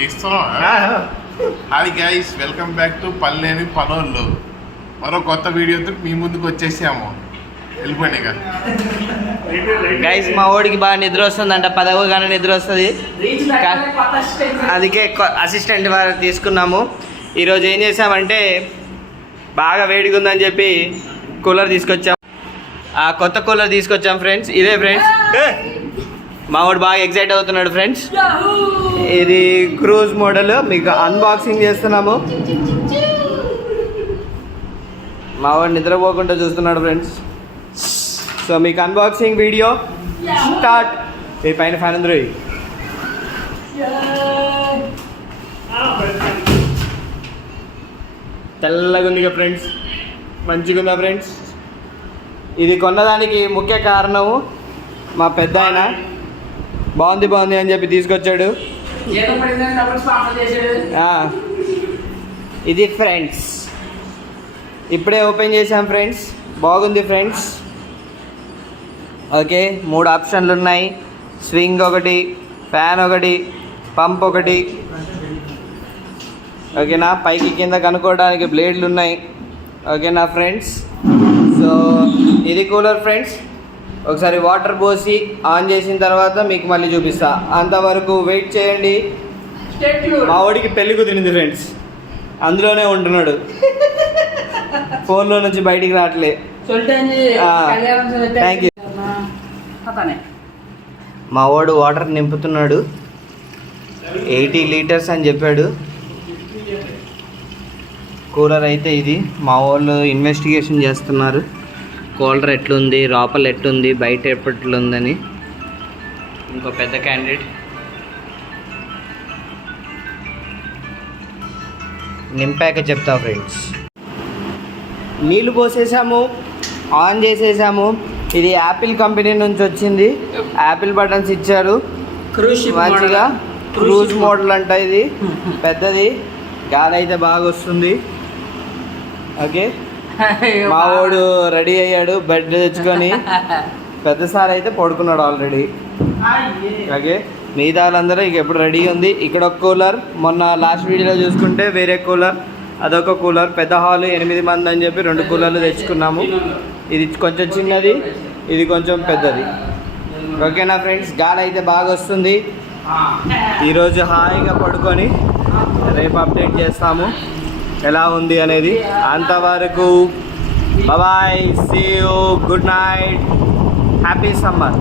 తీస్తున్నావా? Hi guys, welcome back to Palleni Panollu. మరో కొత్త వీడియోతో మీ ముందుకు వచ్చేసాము. వెళ్ళిపోయినాయి కదా గైస్, మా ఓడికి బాగా నిద్ర వస్తుందంట, పదవగానే నిద్ర వస్తుంది. అందుకే అసిస్టెంట్ వారు తీసుకున్నాము. ఈరోజు ఏం చేసామంటే బాగా వేడిగా ఉందని చెప్పి కూలర్ తీసుకొచ్చాం. ఆ కొత్త కూలర్ తీసుకొచ్చాం ఫ్రెండ్స్. ఇదే ఫ్రెండ్స్, మా వాడు బాగా ఎక్సైట్ అవుతున్నాడు ఫ్రెండ్స్. ఇది క్రూజ్ మోడల్, మీకు అన్బాక్సింగ్ చేస్తున్నాము. మా వాడు నిద్రపోకుండా చూస్తున్నాడు ఫ్రెండ్స్. సో మీకు అన్బాక్సింగ్ వీడియో స్టార్ట్. ఈ పైన ఫ్యాన్ అందరూ తెల్లగా ఉంది కదా ఫ్రెండ్స్, మంచిగా ఉందా ఫ్రెండ్స్. ఇది కొన్నదానికి ముఖ్య కారణము మా పెద్ద ఆయన బాగుంది అని చెప్పి తీసుకొచ్చాడు. ఇది ఫ్రెండ్స్, ఇప్పుడే ఓపెన్ చేసాం ఫ్రెండ్స్. బాగుంది ఫ్రెండ్స్. ఓకే, 3 ఆప్షన్లు ఉన్నాయి. స్వింగ్ ఒకటి, ఫ్యాన్ ఒకటి, పంప్ ఒకటి. ఓకేనా, పైకి కింద కనుక్కోవడానికి బ్లేడ్లు ఉన్నాయి. ఓకేనా ఫ్రెండ్స్. సో ఇది కూలర్ ఫ్రెండ్స్. ఒకసారి వాటర్ పోసి ఆన్ చేసిన తర్వాత మీకు మళ్ళీ చూపిస్తా. అంతవరకు వెయిట్ చేయండి. మా వాడికి పెళ్లి కుదిరింది ఫ్రెండ్స్, అందులోనే ఉంటున్నాడు, ఫోన్లో నుంచి బయటికి రావట్లే. Thank you. మా వాడు వాటర్ నింపుతున్నాడు, 80 లీటర్స్ అని చెప్పాడు. కూలర్ అయితే ఇది. మా వాళ్ళు ఇన్వెస్టిగేషన్ చేస్తున్నారు, కూలర్ ఎట్లుంది, లోపల ఎట్లుంది, బయట ఎట్లుందని. ఇంకో పెద్ద క్యాండిడేట్ నింపాక చెప్తా ఫ్రెండ్స్. నీళ్ళు పోసేసాము, ఆన్ చేసేసాము. ఇది యాపిల్ కంపెనీ నుంచి వచ్చింది. యాపిల్ బటన్స్ ఇచ్చారు మంచిగా. క్రూజ్ మోడల్ అంట ఇది, పెద్దది. గాలి అయితే బాగా వస్తుంది. ఓకే, మా వాడు రెడీ అయ్యాడు బెడ్ తెచ్చుకొని. పెద్ద సార్ అయితే పడుకున్నాడు ఆల్రెడీ. ఓకే, మిగతా వాళ్ళందరూ ఇక ఎప్పుడు రెడీ ఉంది. ఇక్కడ ఒక కూలర్, మొన్న లాస్ట్ వీడియోలో చూసుకుంటే వేరే కూలర్, అదొక కూలర్. పెద్ద హాల్ 8 మంది అని చెప్పి 2 కూలర్లు తెచ్చుకున్నాము. ఇది కొంచెం చిన్నది, ఇది కొంచెం పెద్దది. ఓకేనా ఫ్రెండ్స్, గాలి అయితే బాగా వస్తుంది. ఈరోజు హాయిగా పడుకొని రేపు అప్డేట్ చేస్తాము ఎలా ఉంది అనేది. అంతవరకు bye, see you, good night, happy summer.